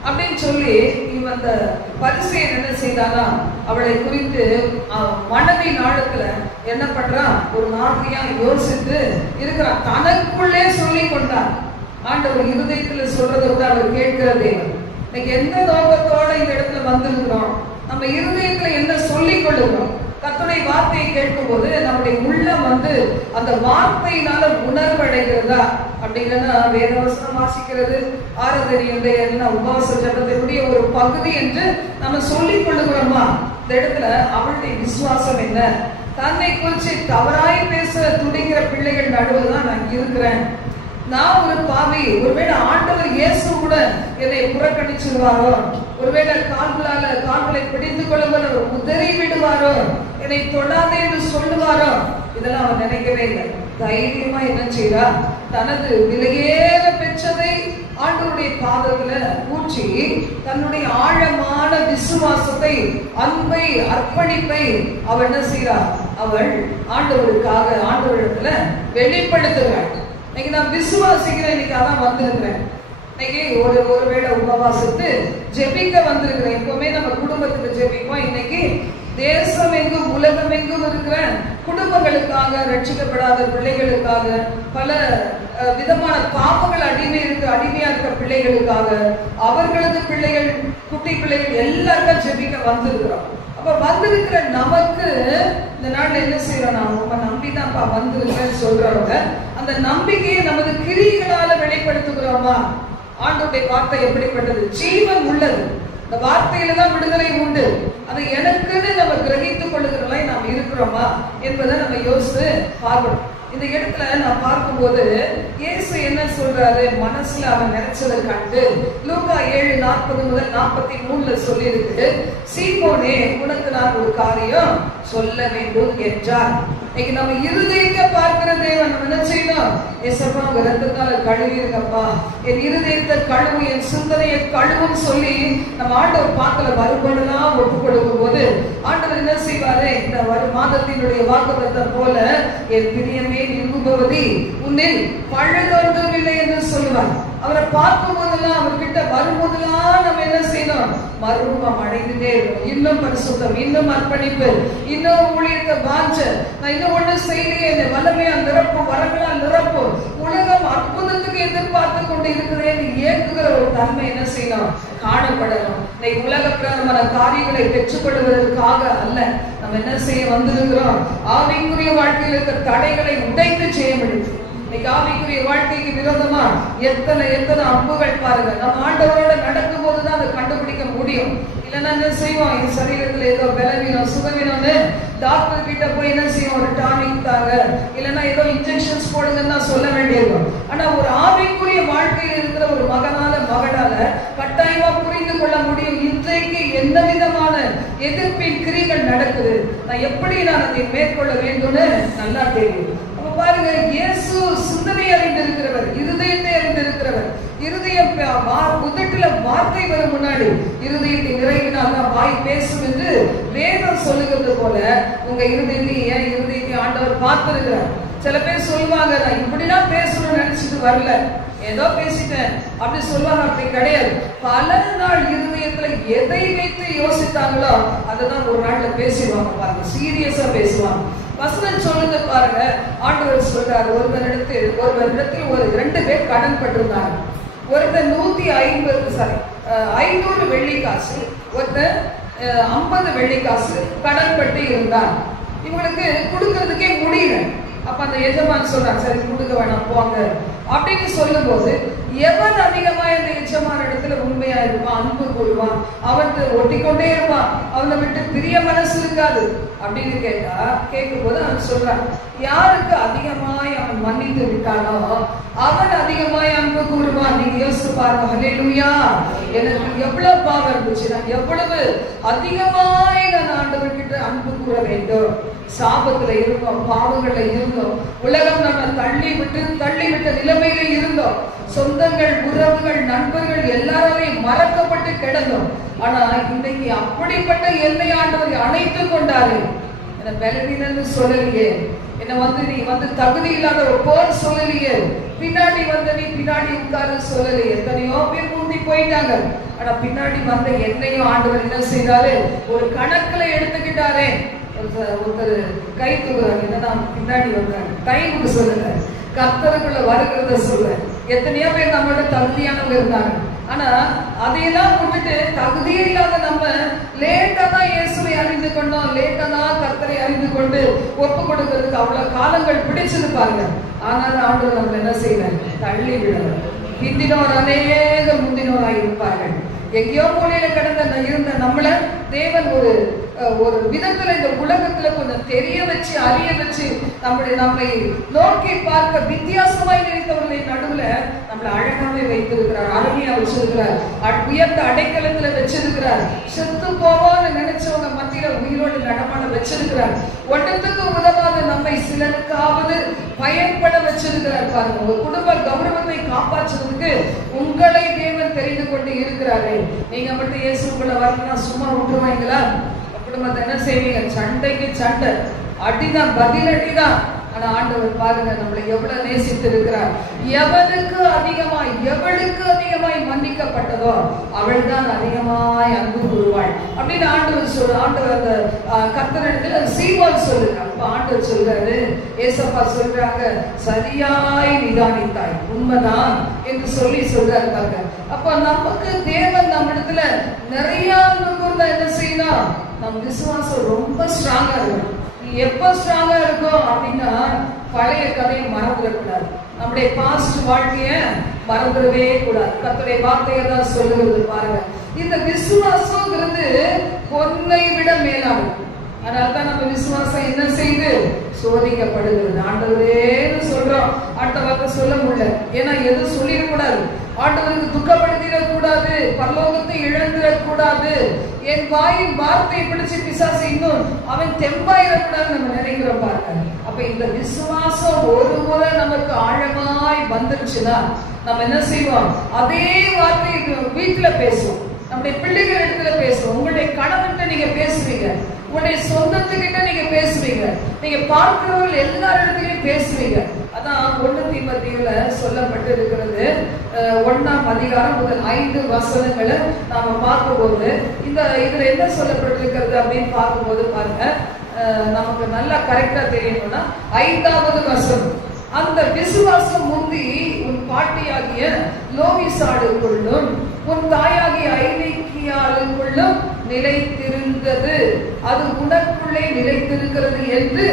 அப்படின்னு சொல்லி இவன் அந்த பரிசேயன் என்ன செய்தானா, அவளை குறித்து மனதின் ஆழத்துல என்ன பண்றான்? ஒரு மாதிரியா யோசித்து இருக்கிறான். தனக்குள்ளே சொல்லி கொண்டான். ஆண்டவர் இருதயத்துல சொல்றதை விட அவர் கேட்கிற தேவன். இன்னைக்கு எந்த நோக்கத்தோட இந்த இடத்துல வந்திருக்கிறோம்? நம்ம இருதயத்துல என்ன சொல்லிக் கொள்ளுகிறோம்? கர்த்தருடைய வார்த்தையை கேட்கும் போது நம்முடைய உள்ளம் அந்த வார்த்தையினால உணர்வடைகிறதா? அப்படி இல்லைன்னா வேதவசனம் வாசிக்கிறது, ஆராதனையுடைய உபவாச ஜபத்தினுடைய ஒரு பகுதி என்று நம்ம சொல்லிக் கொள்ளுகிறோமா? இந்த இடத்துல அவளுடைய விசுவாசம் என்ன? தன்னை குறித்து தவறாய் பேச துடிக்கிற பிள்ளைகள் நடுவில் தான் நான் இருக்கிறேன். நான் ஒரு பாவி. ஒருவேளை ஆண்டவர் இயேசு கூட என்னை புறக்கணிச்சிருவாரோ, ஒருவேளை கால்களை பிடித்துக் கொள்ளுங்கள் அவர் உதறி விடுவாரோ, என்னை தொடாதே என்று சொல்லுவாரோ, இதெல்லாம் அவன் நினைக்கவே இல்லை. தைரியமா என்ன செய்யறா? தனது விலையேற பெற்றதை ஆண்டவருடைய பாதத்துல ஊற்றி தன்னுடைய ஆழமான விசுவாசத்தை, அன்பை, அர்ப்பணிப்பை அவள் என்ன செய்யறா? அவள் ஆண்டவருக்காக ஆண்டவரிடத்துல வெளிப்படுத்துகிறாள். இன்னைக்கு நான் விசுவாசிக்கிறேன், இன்னைக்கு அதான் வந்திருக்கிறேன். இன்னைக்கு ஒருவேளை உபவாசத்து ஜெபிக்க வந்திருக்கிறேன். எப்பவுமே நம்ம குடும்பத்துக்கு ஜெபிப்போம். இன்னைக்கு தேசம் எங்கும் உலகம் எங்கும் இருக்கிற குடும்பங்களுக்காக, ரட்சிக்கப்படாத பிள்ளைகளுக்காக, பல விதமான பாவங்கள் அடிமையா இருக்க பிள்ளைகளுக்காக, அவர்களது பிள்ளைகள், குட்டி பிள்ளைகள் எல்லாருக்கும் ஜெபிக்க வந்திருக்கிறோம். அப்ப வந்திருக்கிற நமக்கு இந்த நாள்ல என்ன செய்யறோம்? நான் ரொம்ப நம்பிதான்ப்பா வந்திருக்கிறேன்னு சொல்றவங்க அந்த நம்பிக்கையை நமது கிரியைகளால வெளிப்படுத்துகிறோமா? ஆண்டவருடைய வார்த்தை எப்படிப்பட்டது? ஜீவன் உள்ளது. இந்த வார்த்தையில தான் விடுதலை உண்டு. அதை எனக்குன்னு நம்ம கிரகித்துக் கொள்ளுகிறவர்களாய் நாம் இருக்கிறோமா என்பதை நம்ம யோசித்து பார்க்கணும். இந்த இடத்துல நான் பார்க்கும்போது இயேசு என்ன சொல்றாரு, மனசுல அவன் நினைச்சதை கண்டு லூக்கா 7:40 முதல் 43 சொல்லி இருக்கு, சீமோனே உனக்கு நான் ஒரு காரியம் சொல்ல வேண்டும் என்றார். இன்னைக்கு நம்ம இருதயத்தை பார்க்கிற தேவன் நம்ம என்ன செய்யணும், ஏசப்பா உங்க ரத்தத்தால கழுவிருங்கப்பா, என் இருதயத்தை கழுவு, என் சிந்தனையை கழுவுன்னு சொல்லி நம்ம ஆண்டவர் பாக்கல வருபொழுதெல்லாம் ஒப்பு கொடுக்கும் போது ஆண்டவர் என்ன செய்வாரு, இந்த மாதத்தினுடைய வாக்குத்தத்தம் போல என் பிரியமே விரும்புபவதி உன்னில் பழுதொன்றும் இல்லை என்று சொல்லுவார். அவரை பார்க்கும் போதெல்லாம் அவர்கிட்ட வரும்போதெல்லாம் நம்ம என்ன செய்யணும், மறுரூபம் அடைந்துட்டே இருக்கணும். இன்னும் பரிசுத்தம், இன்னும் அர்ப்பணிப்பு, இன்னும் ஊழியத்தை வாஞ்ச, நான் இன்னும் ஒண்ணு செய்யலையே, இந்த வல்லமையா நிரப்பு, வரங்களா நிரப்பு, உலகம் அற்புதத்துக்கு எதிர்பார்த்து கொண்டு இருக்கிறேன் ஏற்றுகிற ஒரு தன்மை என்ன செய்யணும், காணப்படணும். இன்னைக்கு உலக பிரகாரமான காரியங்களை பெற்றுக்கொள்வதற்காக அல்ல, நம்ம என்ன செய்ய வந்திருக்கிறோம், ஆவிக்குரிய வாழ்க்கையில் இருக்கிற தடைகளை உடைத்து செய்ய முடியும். இன்னைக்கு ஆவிக்குரிய வாழ்க்கைக்கு விரோதமா எத்தனை அம்புகள் பாருங்க. நம்ம ஆண்டவரோட நடக்கும் போதுதான் அதை கண்டுபிடிக்க முடியும். இல்லைன்னா என்ன செய்வோம், என் சரீரத்துல ஏதோ பலவீனம் சுகவீனம்னு டாக்டர் கிட்ட போய் என்ன செய்வோம், ஒரு டானிக் தாங்க, இல்லைன்னா ஏதோ இன்ஜெக்ஷன்ஸ் போடுங்கன்னு தான் சொல்ல வேண்டியிருக்கும். ஆனா ஒரு ஆவிக்குரிய வாழ்க்கையில் இருக்கிற ஒரு மகனால மகனால கட்டாயமா புரிந்து கொள்ள முடியும், இன்றைக்கு என்ன விதமான எதிர்ப்பின் கிரிகள் நடக்குது, நான் எப்படி அதை மேற்கொள்ள வேண்டும்னு நல்லா தெரியும். பாருங்க, இயேசு சிந்தனை அறிந்திருக்கிறவர், இருதயத்தை அறிந்திருக்கிறவர். இருதயம் உதட்டுல வார்த்தை வரும் முன்னாடி இருதயத்தை நிறைவினால் தான் வாய் பேசும் என்று வேதம் சொல்லுகிறது போல உங்க இருதயத்தை ஆண்டவர் பார்த்திருக்கிறார். சில பேர் சொல்லுவாங்க, நான் இப்படிதான் பேசணும்னு நினைச்சிட்டு வரல, ஏதோ பேசிட்டேன் அப்படி சொல்லுவாங்க. அப்படி கிடையாது. பல நாள் இருதயத்துல எதை வைத்து யோசித்தாங்களோ அதைதான் ஒரு நாள்ல பேசிடுவாங்க. பாருங்க, சீரியஸா பேசுவாங்க. வசனம் சொல்லுங்க பாருங்க, ஆண்டவர் சொல்றாரு, ஒருவரிடத்தில் ஒரு 2 பேர் கடன் பட்டிருந்தாங்க. ஒருத்தர் 500 வெள்ளிக்காசு, ஒருத்தர் 50 வெள்ளிக்காசு கடன் பட்டு இருந்தார். இவங்களுக்கு கொடுக்கறதுக்கே முடியல. அப்ப அந்த எஜமான் சொல்றாங்க, சரி கொடுக்க வேணாம் போங்க அப்படின்னு சொல்லும் போது, எவன் அதிகமா இந்த எஜமான இடத்துல உண்மையா இருப்பான், அன்பு கூறுவான், அவனுக்கு ஒட்டிக்கொண்டே இருப்பான், அவனை விட்டு பிரிய மனசு இருக்காது அப்படின்னு கேட்கும் போது அவன் சொல்றான், யாருக்கு அதிகமாய் அவன் மன்னித்து விட்டானோ அவன் அதிகமாய் அன்பு கூறுவான். நீங்க யோசிச்சு பாருங்க, ஹல்லேலூயா, எனக்கு எவ்வளவு பாவம் இருந்துச்சு, நான் எவ்வளவு அதிகமாய் நான் ஆண்டவர்கிட்ட அன்பு கூற வேண்டும். சாபத்துல இருந்தோம், பாவங்கள்ல இருந்தோம், உலகம் நம்ம தள்ளி விட்ட நிலைமையில இருந்தோம், சொந்தங்கள், உறவுகள், நண்பர்கள் எல்லாராலையும் மறக்கப்பட்டு கிடந்தோம். ஆனா இன்னைக்கு அப்படிப்பட்ட என்னை ஆண்டவர் அணைத்துக் கொண்டாரு. என்ன பலவீனன்னு சொல்லலையே, என்ன நீ தகுதி இல்லாத ஒரு போர் சொல்லலையே, பின்னாடி நீ பின்னாடி உட்காரு சொல்லலையே. எத்தனையோ பேர் முந்தி போயிட்டாங்க, ஆனா பின்னாடி வந்த என்னையும் ஆண்டவர் என்ன செய்தாரு, ஒரு கணக்குல எடுத்துக்கிட்டாரே. ஒருத்தர் கை தூக்குறாங்க, என்னன்னா பின்னாடி வந்தாங்க, கை கொடுக்க சொல்லுங்க, கர்த்தருக்குள்ள வருகிறத சொல்ல. எத்தனையோ பேர் நம்மளோட தகுதியானவங்க இருந்தாங்க, ஆனா அதையெல்லாம் விட்டுட்டு தகுதியே இல்லாத நம்ம லேட்டா தான் இயேசுவை அறிந்து கொண்டோம், லேட்டா தான் கர்த்தரை அறிந்து கொண்டு ஒப்பு கொடுக்கிறதுக்கு அவ்வளவு காலங்கள் பிடிச்சது பாருங்க. ஆனாலும் ஆண்டவர் நம்ம என்ன செய்யல, தள்ளி விடல. பிந்தினோர் அநேக முந்தினோராய் இருப்பார்கள். எங்கேயோ மூலையில இருந்த நம்மள தேவன் ஒரு விதத்துல இந்த உலகத்துல கொஞ்சம் தெரிய வச்சு, அறிய வச்சு, நம்மை நோக்கி பார்க்க வித்தியாசமாய் நினைத்தவர்களை நடுவுல நம்மளை அழகாவே வைத்திருக்கிறார், அருமையா வச்சிருக்கிறார், உயர்ந்த அடைக்கலத்துல வச்சிருக்கிறார். செத்து போவான்னு நினைச்சவங்க மத்தியில உயிரோடு நடமாட வச்சிருக்கிறார். ஒன்றத்துக்கு உதவாத நம்மை சிலருக்காவது பயன்பட வச்சிருக்கிறார். பாருங்க, உங்க குடும்ப கௌரவத்தை காப்பாற்றுறதுக்கு உங்களை தேவன் தெரிந்து கொண்டு இருக்கிறாரு. நீங்க மட்டும் இயேசுக்குள்ள வரணும்னா சும்மா விட்டுருவாங்களா? குடும்பத்தை என்ன செய்வீங்க? சண்டைக்கு சண்டை, அடிதான், பதிலடிதான். ஆனா ஆண்டவர் பாருங்க நம்மளை எவ்வளவு நேசித்து இருக்கிறார். எவளுக்கு அதிகமாய் மன்னிக்கப்பட்டதோ அவள் தான் அதிகமாய் அன்பு கூறுவாள் அப்படின்னு ஆண்டவர் அந்த கர்த்தரிடத்துல சீமோன் சொல்லுறாங்க. அப்ப ஆண்டவர் சொல்றாரு, ஏசப்பா சொல்றாங்க, சரியாய் நிதானித்தாய், உண்மைதான் என்று சொல்றாரு பாருங்க. அப்ப நமக்கு தேவன் நம்ம இடத்துல நிறைய அன்பு என்ன செய்யணும், நம்ம விசுவாசம் ரொம்ப ஸ்ட்ராங்கா இருக்கும். எப்ப ஸ்ட்ராங்கா இருக்கும் அப்படின்னா பழைய கதையை மறந்துடக்கூடாது, நம்முடைய பாஸ்ட் வாழ்க்கைய மறந்துடவே கூடாது. கர்த்தருடைய வார்த்தையை தான் சொல்லுகிறது பாருங்க. இந்த விசுவாசம்ங்கிறது பொன்னை விட மேலானது. அதனால்தான் நம்ம விசுவாசம் என்ன செய்து சோதிக்கப்படுகிறது. ஆண்டவரேன்னு சொல்றோம், அடுத்த வார்த்தை சொல்ல முடியல. ஏன்னா எதுவும் சொல்லிடக்கூடாது, ஆண்டவருக்கு துக்கப்படுத்திடக்கூடாது, பரலோகத்தை இழந்துடக்கூடாது, என் வாயின் வார்த்தை பிடிச்சு பிசாசு இன்னும் அவன் தெம்பாயிடக்கூடாது நம்ம நினைக்கிறோம் பாருங்க. அப்ப இந்த விசுவாசம் ஒரு முறை நமக்கு ஆழமாய் வந்துருச்சுன்னா நம்ம என்ன செய்வோம், அதே வார்த்தை வீட்டுல பேசுவோம், நம்முடைய பிள்ளைகள் இடத்துல பேசுவோம், உங்களுடைய கணவன்கிட்ட நீங்க பேசுவீங்க, உங்களுடைய சொந்தத்துக்கிட்ட நீங்க பேசுவீங்க, நீங்க பார்க்கிறவர்கள் எல்லாரிடத்திலையும் பேசுவீங்க. அதான் 1 தீமோத்தேயுல சொல்லப்பட்டு இருக்கிறது. 1ஆம் அதிகாரம் முதல் 5 வசனங்களை நாம பார்க்கும்போது இதுல என்ன சொல்லப்பட்டிருக்கிறது அப்படின்னு பார்க்கும்போது பாருங்க, நமக்கு நல்லா கரெக்டா தெரியணும்னா 5வது வசனம், அந்த விசுவாசம் முந்தி உன் பாட்டியாகிய லோவிசாளுக்குள்ளும் உன் தாயாகிய ஐலேக்கியாளுக்குள்ளும் நிலைத்திருந்தது, அது உனக்குள்ளே நிலைத்திருக்கிறது என்று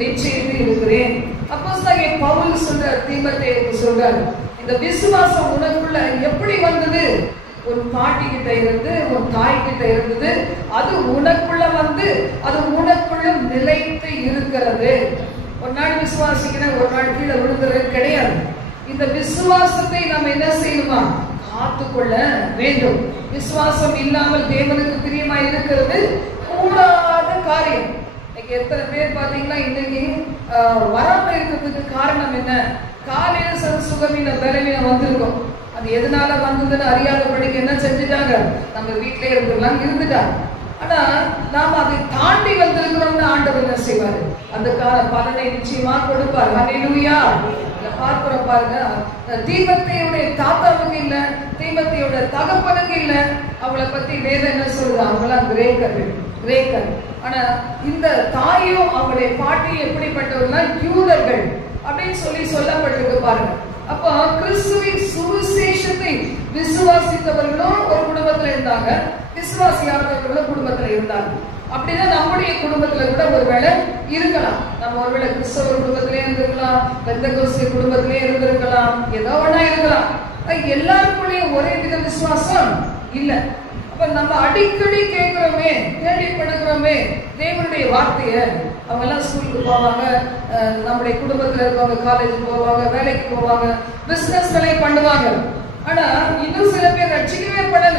நிச்சயித்து இருக்கிறேன். அப்போஸ்தலனாகிய பவுல் சொல்றார், தீமோத்தேயுவுக்கு சொல்றார், இந்த விசுவாசம் உனக்குள்ள எப்படி வந்தது? உன் பாட்டி கிட்ட இருந்து, உன் தாய் கிட்ட இருந்தது, அது உனக்குள்ள வந்து அது உனக்குள்ள நிலைத்து இருக்கிறது. ஒரு நாள் விசுவாசிக்கிறேன், ஒரு நாள் கீழே விழுந்துறது கிடையாது. இந்த விசுவாசத்தை நாம் என்ன செய்யணுமா, காத்துக்கொள்ள வேண்டும். விசுவாசம் இல்லாமல் தேவனுக்கு பிரியமா இருக்கிறது கூடாத காரியம். இன்னைக்கு எத்தனை பேர் பாத்தீங்கன்னா இன்னைக்கு வராம இருக்கிறதுக்கு காரணம் என்ன? காலையில சுகமீன பலவீனம் வந்திருக்கும், அது எதனால வந்ததுன்னு அறியாதபடிக்கு என்ன செஞ்சுட்டாங்க, நம்ம வீட்டிலே இருந்துலாம் இருந்துட்டாங்க. ஆனா நாம அதை தாண்டி வந்திருக்கிறோம்னு ஆண்டவர் என்ன செய்வாரு, அதுக்கான பலனை நிச்சயமா கொடுப்பார். ஹல்லேலூயா. பார்க்கிறோம் பாருங்க, தீமோத்தேயுடைய தாத்தாவுக்கு இல்ல, தீமோத்தேயுடைய தகப்பனுக்கு இல்ல, அவளை பத்தி வேதம் என்ன சொல்லுது, அவங்களாம் கிரேக்கர். ஆனா இந்த தாயும் அவங்களுடைய பாட்டியும் எப்படிப்பட்டவர்களா, யூதர்கள் அப்படின்னு சொல்லப்பட்டிருக்கு பாருங்க. அப்போ கிறிஸ்துவின் சுவிசேஷத்தை விசுவாசித்தவர்களும் ஒரு குடும்பத்துல இருந்தாங்க, விசுவாசியாதவர்களும் குடும்பத்துல இருந்தாங்க. அப்படின்னா நம்முடைய குடும்பத்துல கூட ஒருவேளை இருக்கலாம், நம்ம ஒருவேளை கிறிஸ்தவ குடும்பத்திலே இருந்திருக்கலாம், பெந்தகோஸ்தே குடும்பத்திலே இருந்திருக்கலாம், ஏதோ ஒண்ணா இருக்கலாம். எல்லாருக்குள்ளேயும் ஒரே வித விசுவாசம் இல்ல. அப்ப நம்ம அடிக்கடி கேட்கிறோமே, கேள்விப்படுகிறோமே தேவனுடைய வார்த்தைய. அவங்க எல்லாம் ஸ்கூலுக்கு போவாங்க, நம்முடைய குடும்பத்துல இருக்கவங்க காலேஜுக்கு போவாங்க, வேலைக்கு போவாங்க, பிசினஸ்களை பண்ணுவாங்க. ஆனா இன்னும் சில பேர் ரட்சிக்கவே படல,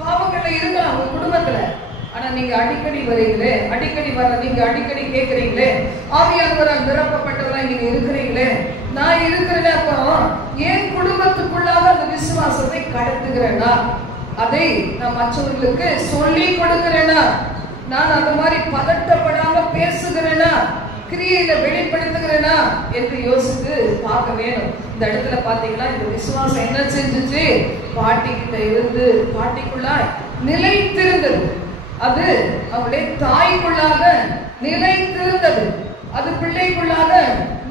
பாவங்கள்ல இருக்கலாம் அவங்க குடும்பத்துல. ஆனா நீங்க அடிக்கடி வரீங்களே, அடிக்கடி வர நீங்க அடிக்கடி கேட்கறீங்களே, ஆவியானவரால் நிரப்பப்பட்டவரா நீங்க இருக்கிறீங்களே, நான் இருக்கிறேன். அப்போ என் குடும்பத்துக்குள்ளாக அந்த விசுவாசத்தை கடத்துகிறேனா, அதை நான் மற்றவர்களுக்கு சொல்லி கொடுக்கிறேனா, நான் அந்த மாதிரி பதட்டப்படாம பேசுகிறேனா, கிரியையில வெளிப்படுத்துகிறேனா என்று யோசித்து பார்க்க வேணும். இந்த இடத்துல பாத்தீங்கன்னா இந்த விசுவாசம் என்ன செஞ்சுச்சு, பாட்டிக்கிட்ட இருந்து பாட்டிக்குள்ளாய் நிலைத்திருந்தது, அது அவளுடைய தாய்க்குள்ளாக நிலைத்திருந்தது, அது பிள்ளைக்குள்ளாக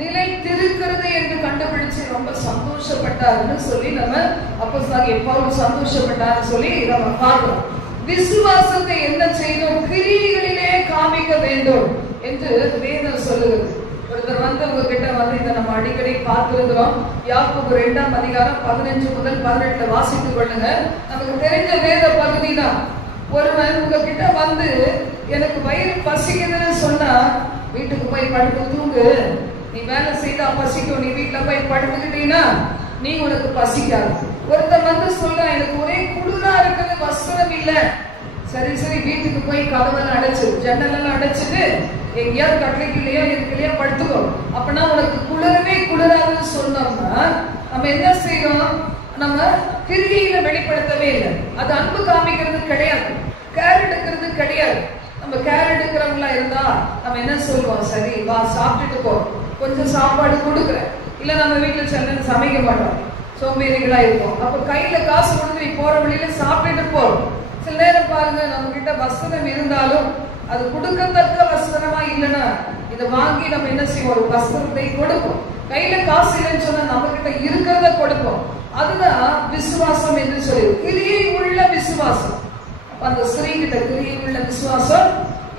நிலைத்திருக்கிறது என்று கண்டுபிடிச்சு ரொம்ப சந்தோஷப்பட்டாருன்னு சொல்லி நம்ம அப்போஸ்தலனாகிய பவுல் சந்தோஷப்பட்டாருன்னு சொல்லி நம்ம பார்க்கிறோம். விசுவாசத்தை என்ன செய்யணும், கிரியைகளிலே காமிக்க வேண்டும் என்று வேதம் சொல்லுகிறது. ஒருத்தர் வந்து உங்ககிட்ட வந்து இதை நம்ம அடிக்கடி பார்த்திருக்கிறோம். யாக்கோபு 2ஆம் அதிகாரம் 15 முதல் 18 வாசித்துக் கொள்ளுங்க. நமக்கு தெரிஞ்ச வேத பகுதி தான். ஒருவன் உங்ககிட்ட வந்து எனக்கு வயிறு பசிக்குதுன்னு சொன்னா, வீட்டுக்கு போய் படுத்து தூங்கு, நீ வேலை செய்தா பசிக்கும், நீ வீட்டுல போய் படுத்துக்கிட்டீங்கன்னா நீ உனக்கு பசிக்காது. ஒருத்தர் வந்து சொல்ல, எனக்கு ஒரே குளிரா இருக்குது, வஸ்திரம் இல்ல. சரி வீட்டுக்கு போய் கதவெல்லாம் அடைச்சு ஜன்னலெல்லாம் அடைச்சிட்டு எங்கேயாவது கட்டளைக்குள்ளேயோ இருக்குலையோ படுத்துக்கோ, அப்பனா உனக்கு குளிரவே குளிராதுன்னு சொன்னோம்னா நம்ம என்ன செய்யறோம், நம்ம கிரியையில வெளிப்படுத்தவே இல்லை. அது அன்பு காமிக்கிறது கிடையாது, கேர் எடுக்கிறது கிடையாது. நம்ம கேர் எடுக்கிறவங்களா இருந்தா நம்ம என்ன சொல்லுவோம், சரி வா சாப்பிட்டுட்டு போ, கொஞ்சம் சாப்பாடு கொடுக்குறேன். இல்ல நம்ம வீட்டுல செல்ல சமைக்க மாட்டோம், சோம்பேறிகளா இருக்கும். அப்ப கையில காசு கொடுத்து நீ போற வழியில சாப்பிட்டுட்டு போ. சில நேரம் பாருங்க, நம்ம கிட்ட வஸ்திரம் இருந்தாலும் அது கொடுக்கத்தக்க வஸ்திரமா இல்லைன்னா இதை வாங்கி நம்ம என்ன செய்வோம், ஒரு வஸ்திரத்தை கொடுப்போம். கையில காசு இல்லைன்னு சொன்னா நம்ம கிட்ட இருக்கிறத கொடுப்போம். அதுதான் விசுவாசம் என்று சொல்லி, கிரியை உள்ள விசுவாசம். அந்த ஸ்திரீ கிட்ட கிரியை உள்ள விசுவாசம்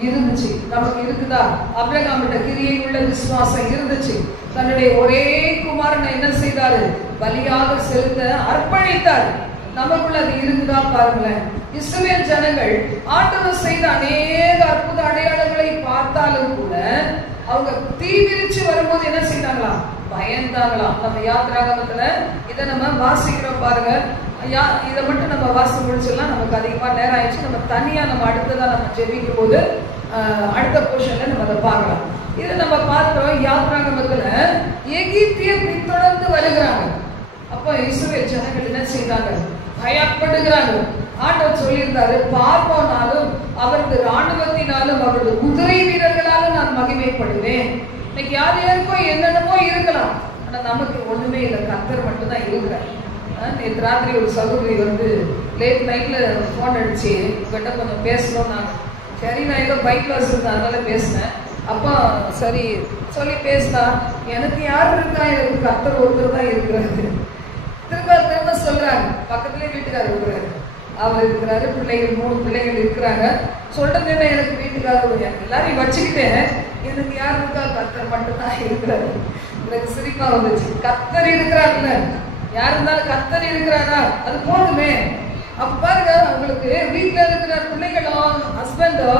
இருந்துச்சு, நமக்கு இருக்குதா? ஆபிரகாம் கிட்ட கிரியை உள்ள விசுவாசம் இருந்துச்சு. தன்னுடைய ஒரே குமாரனை என்ன செய்தாரு, பலியாக செலுத்த அர்ப்பணித்தார். நமக்குள்ள அது இருக்குதா பாருங்களேன். இஸ்ரவேல் ஜனங்கள் ஆண்டவர் செய்த அநேக அற்புத அடையாளங்களை பார்த்தாலும் கூட அவங்க தீவிரிச்சு வரும்போது என்ன செய்தாங்களாம்? பயந்தாங்களாம். நம்ம யாத்திராகமத்துல இதை நம்ம வாசிக்கிறோம் பாருங்க. இதை மட்டும் நம்ம வாசித்து முடிச்சிடலாம், நமக்கு அதிகமா நேரம் ஆயிடுச்சு. நம்ம தனியா நம்ம அடுத்ததா நம்ம ஜெபிக்கும் போது அடுத்த போர்ஷன்ல நம்ம அதை பார்க்கலாம். இதை நம்ம பார்க்கிறோம். யாத்திராகமத்துல எகிப்தியர் பின்தொடர்ந்து வருகிறாங்க. அப்ப இஸ்ரவேல் ஜனங்கள் என்ன செய்தாங்க? பயப்படுகிறாங்க. ஆண்டவர் சொல்லியிருந்தாரு, பார்வோனாலும் அவரது ராணுவத்தினாலும் அவரது குதிரை வீரர்களாலும் நான் மகிமைப்படுவேன். இன்னைக்கு யார் யாருக்கும் என்னென்னமோ இருக்கலாம், ஆனா நமக்கு ஒண்ணுமே இல்லை, கர்த்தர் மட்டும்தான் இருக்கிறார். நேற்று ராத்திரி ஒரு சகோதரி வந்து லேட் நைட்ல போன் அடிச்சு உங்ககிட்ட கொஞ்சம் பேசணும். சரி, நான் ஏதோ பைக்ல வச்சிருந்தேன் அதனால பேசினேன். அப்பா சரி சொல்லி பேசினா, எனக்கு யார் இருக்கா? எனக்கு கர்த்தர் ஒருத்தர் தான் இருக்கிறாரு. திரும்ப சொல்றாங்க, பக்கத்துலயே வீட்டுக்காரர் இருக்கிறாரு, அவர் இருக்கிறாரு, பிள்ளைகள் 3 பிள்ளைகள் இருக்கிறாங்க. சொல்றது என்ன, எனக்கு வீட்டுக்காரர் எல்லாரையும் வச்சுக்கிட்டேன், எனக்கு யார் இருக்கா? கர்த்தர் மட்டும்தான் இருக்கிறாரு. எனக்கு சிரிப்பா வந்துச்சு. கர்த்தர் இருக்கிறாருல்ல, யார் இருந்தாலும் கர்த்தர் இருக்கிறாரா, அது போதுமே. அப்ப பாருங்க, அவங்களுக்கு வீட்டுல இருக்கிற பிள்ளைகளோ ஹஸ்பண்டோ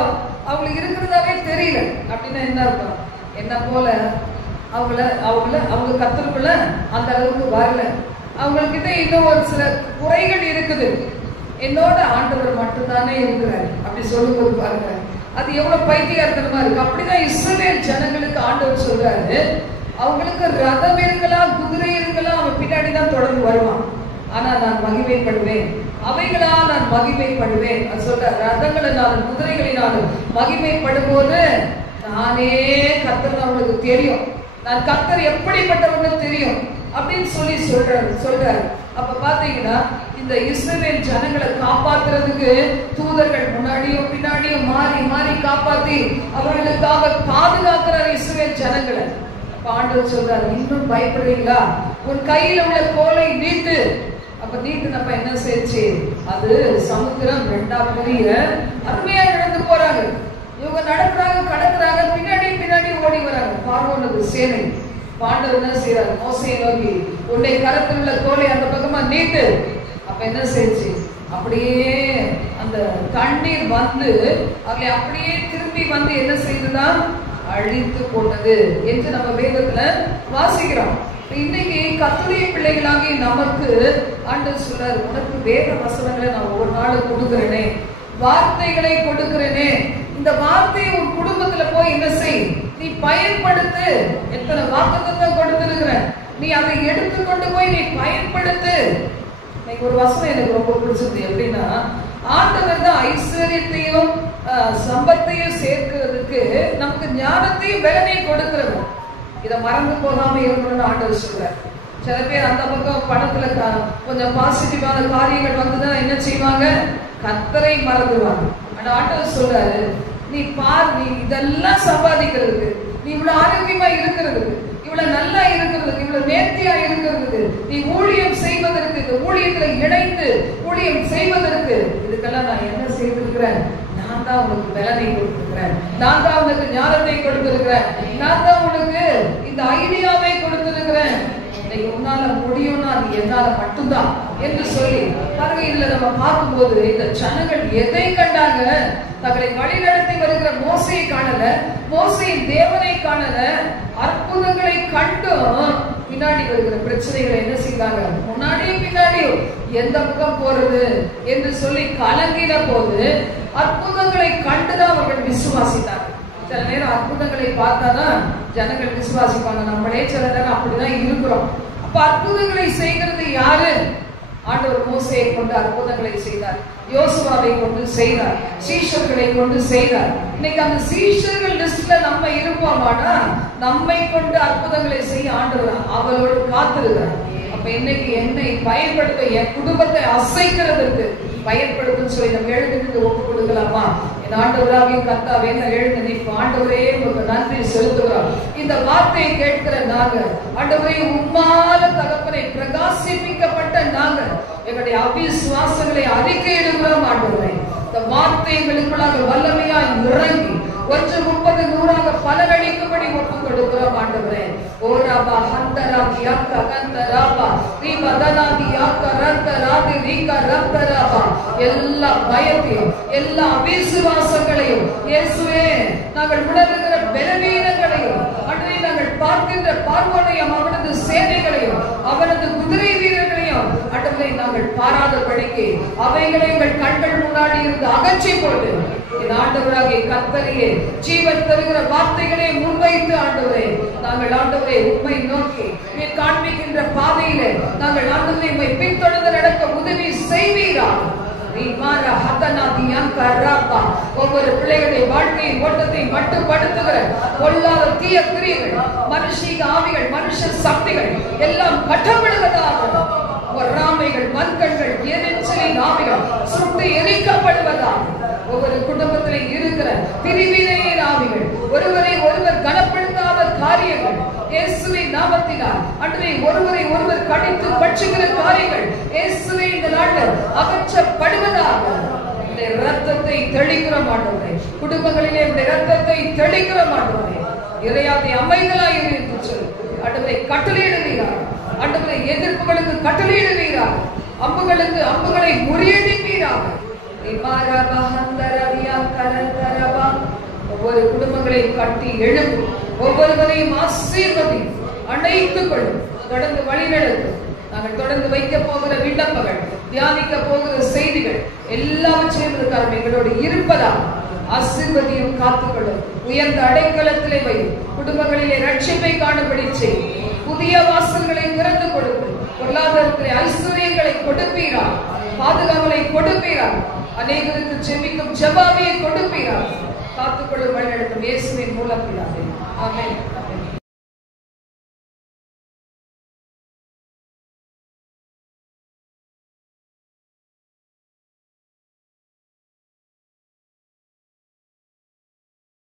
அவங்களுக்கு இருக்கிறதாவே தெரியல. அப்படின்னா என்ன இருக்கும்? என்ன போல அவங்க கர்த்தருக்குள்ள அந்த அளவுக்கு வரல. அவங்ககிட்ட இன்னும் ஒரு சில குறைகள் இருக்குது. என்னோட ஆண்டவர் மட்டும்தானே இருக்கிறாரு அப்படி சொல்லும்போது பாருங்க, அது எவ்வளவு பைத்தியகாரத்தனமா இருக்கு. அப்படிதான் இஸ்ரவேல் ஜனங்களுக்கு ஆண்டவர் சொல்றாரு, அவங்களுக்கு ரதம் இருக்கலாம், குதிரை இருக்கலாம், அவன் பின்னாடிதான் தொடர்ந்து வருவான். ஆனா நான் மகிமைப்படுவேன், அவைகளால் நான் மகிமைப்படுவேன். அது சொல்ற, ரதங்களினாலும் குதிரைகளினாலும் மகிமைப்படும் போது நானே கர்த்தர் அவங்களுக்கு தெரியும், நான் கர்த்தர் எப்படிப்பட்டவன்னு தெரியும் அப்படின்னு சொல்லி சொல்றாரு. அப்ப பாத்தீங்கன்னா இந்த இஸ்ரவேல் ஜனங்களை காப்பாத்துறதுக்கு தூதர்கள் முன்னாடியும் பின்னாடியும் மாறி மாறி காப்பாத்தி அவர்களுக்காக பாதுகாக்கிறார் இஸ்ரவேல் ஜனங்களை. அப்ப ஆண்டவர் சொல்றாரு, இன்னும் பயப்படுறீங்களா? உன் கையில உள்ள கோலை நீட்டு. அப்ப நீட்டுனப்ப என்ன செய்ச்சு? அது சமுத்திரம் 2ஆ பிரிய அருமையா நடந்து போறாங்க. இவங்க நடக்கிறாங்க, கடக்குறாங்க, பின்னாடி ஓடி வராங்க பார்வோனுக்கு சேனை. ஆண்டவர் என்ன செய்யறாரு? மோசேயை நோக்கி, உன்னை கரத்தில் உள்ள கோலை அந்த பக்கமா நீட்டு. அப்ப என்ன செய்ச்சு? அப்படியே அந்த தண்ணீர் வந்து அவளை அப்படியே திரும்பி வந்து என்ன செய்துதான்? அழித்து போட்டது என்று நம்ம வேதத்துல வாசிக்கிறோம். இன்னைக்கு கர்த்தருடைய பிள்ளைகளாகி நமக்கு ஆண்டவர் சொல்றாரு, உனக்கு வேத வசனங்களை நான் ஒவ்வொரு நாளும் கொடுக்கிறேனே, வார்த்தைகளை கொடுக்கிறேனே, இந்த வார்த்தையை உன் குடும்பத்துல போய் என்ன செய்? நீ பயன்படுத்து. எத்தனை வாக்குத்தத்தம் கொடுத்திருக்கிற, நீ அதை எடுத்துக்கொண்டு போய் நீ பயன்படுத்து. இன்னைக்கு ஒரு வசனம் எனக்கு ரொம்ப பிடிச்சது. எப்படின்னா, ஆண்டவர் தான் ஐஸ்வர்யத்தையும் சம்பத்தையும் சேர்க்கிறதுக்கு நமக்கு ஞானத்தையும் பலனையும் கொடுக்கிறவர். இதை மறந்து போகாம இருக்கணும்னு ஆண்டவர் சொல்றார். சில பேர் அந்த பக்கம் பணத்துல கொஞ்சம் பாசிட்டிவான காரியங்கள் வந்துதான் என்ன செய்வாங்க? கர்த்தரை மறந்துடுவாங்க. ஆனா ஆண்டவர் சொல்றாரு, நீ பார், நீ இதெல்லாம் சம்பாதிக்கிறதுக்கு, நீ இவ்வளவு ஆரோக்கியமா இருக்கிறதுக்கு, இவ்வளவு நல்லா இருக்கிறதுக்கு, இவ்வளவு நேர்த்தியா இருக்கிறதுக்கு, நீ ஊழியம் செய்வதற்கு, இந்த ஊழியத்துல இணைந்து ஊழியம் செய்வதற்கு, இதுக்கெல்லாம் நான் என்ன செய்திருக்கிறேன்? நான் தான் உனக்கு பலனை கொடுத்திருக்கிறேன், நான் தான் உனக்கு ஞானத்தை கொடுத்திருக்கிறேன், நான் தான் உனக்கு இந்த ஐடியாவை கொடுத்திருக்கிறேன். இன்னைக்கு உன்னால முடியும்னா அது என்னால மட்டும்தான் என்று சொல்லி பாருங்க. இதுல நம்ம பார்க்கும்போது இந்த ஜனங்கள் எதை கண்டாங்க? தங்களை வழிநடத்தி வருகிற மோசையை காணல, மோசையின் தேவனை காணல. அற்புதங்களை கண்டும் பின்னாடி வருகிற பிரச்சனைகளை என்ன செய்தாங்க? முன்னாடியும் பின்னாடியும் எந்த பக்கம் போறது என்று சொல்லி கலங்கின போது அற்புதங்களை கண்டுதான் அவர்கள் விசுவாசித்தாங்க. சில நேரம் அற்புதங்களை பார்த்தாதான் ஜனங்கள் விசுவாசிப்பாங்க. நம்மளே சில நேரம் அப்படிதான் இருக்கிறோம். அப்ப அற்புதங்களை செய்கிறது யாரு? ஆண்டவர் மோசேயை கொண்டு அற்புதங்களை செய்தார், யோசுவாவை கொண்டு செய்தார், சீஷர்களை கொண்டு செய்தார். இன்னைக்கு அந்த சீஷர்கள் லிஸ்ட்ல நம்ம இருப்போமானா நம்மை கொண்டு அற்புதங்களை செய்ய ஆண்டவர் அவளோடு காத்திருக்கிறார். அப்ப இன்னைக்கு என்னை பயன்படுத்த, என் குடும்பத்தை அசைக்கிறதுக்கு பயன்படுத்தும் சொல்லி நம்ம எழுதுக்கு ஒப்பு கொடுக்கலாமா? என் ஆண்டவராகிய கர்த்தாவே, எழுந்து நிற்போம். ஆண்டவரே, உங்களுக்கு நன்றி செலுத்துகிறோம். இந்த வார்த்தையை கேட்கிற நாங்க, ஆண்டவரே, உம்மால தகப்பனை பிரகாசிப்பிக்கப்பட்ட நாங்க எங்களுடைய அவிசுவாசங்களை அறிக்கையிடுகிறோம். ஆண்டவரே, இந்த வார்த்தை எங்களுக்குள்ளாக வல்லமையாய் இறங்கி 1 30 100 பலனளிக்கும்படி ஒப்பு கொடுக்கிறோம் ஆண்டவரே. ஓராபா ஹந்தராபி அக்க கந்தராபா ரீபதனாதி அக்க ரந்தராதி ரீக ரந்தராபா எல்லா பயத்தையும் எல்லா அவிசுவாசங்களையும் இயேசுவே நாங்கள் உணர்கிற பலவீனங்களையும் அன்றை நாங்கள் பார்க்கின்ற பார்வோனையும் அவனது சேனைகளையும் அவனது குதிரை வீரர்களையும் அன்றை நாங்கள் பாராதபடிக்கு அவைகளை எங்கள் கண்கள் முன்னாடி இருந்து அகற்றி போட்டு என் ஆண்டவராகிய கர்த்தரையே ஜீவன் தருகிற வார்த்தைகளை முன்வைத்து ஆண்டவரே நாங்கள் ஆண்டவரை உம்மை நோக்கி நீர் காண்பிக்கின்ற பாதையிலே நாங்கள் ஆண்டவரை உம்மை பின்தொடர்ந்து நடக்க உதவி செய்வீரா. ஒவ்வொரு பிள்ளைகளுடைய வாழ்க்கையின் ஓட்டத்தை மட்டுப்படுத்துகிற பொல்லாத தீய கிரியைகள் மனுஷீக ஆவிகள் மனுஷ சக்திகள் எல்லாம் கட்டப்படுவதாக பொறாமைகள் வன்கண்கள் எரிச்சலின் ஆவிகள் சுட்டு எரிக்கப்படுவதாக ஒவ்வொரு குடும்பத்திலே இருக்கிற பிரிவினையின் ஆவிகள் ஒருவரை ஒருவர் கனப்படுத்தாத காரியங்கள் இயேசுவின் நாமத்தினால் அன்றை ஒருவரை ஒருவர் கடித்து பட்சிக்கிற காரியங்கள் இயேசுவே இந்த நாட்டில் அகற்றப்படுவதாக இந்த இரத்தத்தை தெளிக்கிற மாட்டோமே குடும்பங்களிலே இந்த இரத்தத்தை தெளிக்கிற மாட்டோமே இறையாதை அமைதலாய் இருந்து சொல்லி ஆண்டவரை கட்டளையிடுவீரார். ஆண்டவரை எதிர்ப்புகளுக்கு கட்டளையிடுவீரார். அம்புகளை முறியடிப்பீராக. ஒவ்வொரு குடும்பங்களையும் கட்டி எழுப்பும் ஒவ்வொருவரையும் ஆசீர்வதி அணைத்துக் கொள்ளும் தொடர்ந்து வழிநடத்தும். நாங்கள் தொடர்ந்து வைக்க போகிற விண்ணப்பங்கள் தியானிக்க போகிற செய்திகள் எல்லாவற்றையும் எங்களோடு இருப்பதா ஆசீர்வதியும் காத்துக்கொள்ளும். உயர்ந்த அடைக்கலத்திலே வை குடும்பங்களிலே ரட்சிப்பை காணும்படி செய். புதிய வாசல்களை திறந்து கொடுக்கும். பொருளாதாரத்திலே ஐஸ்வர்யங்களை கொடுப்பீரா. பாதுகாவலை கொடுப்பீரா. அநேகருக்கு ஜெபிக்கும் ஜெபாவியை கொடுப்பீரா. காத்துக்கொள்ளும் வழிநடத்தும் இயேசுவின் மூலம் ஆமென்.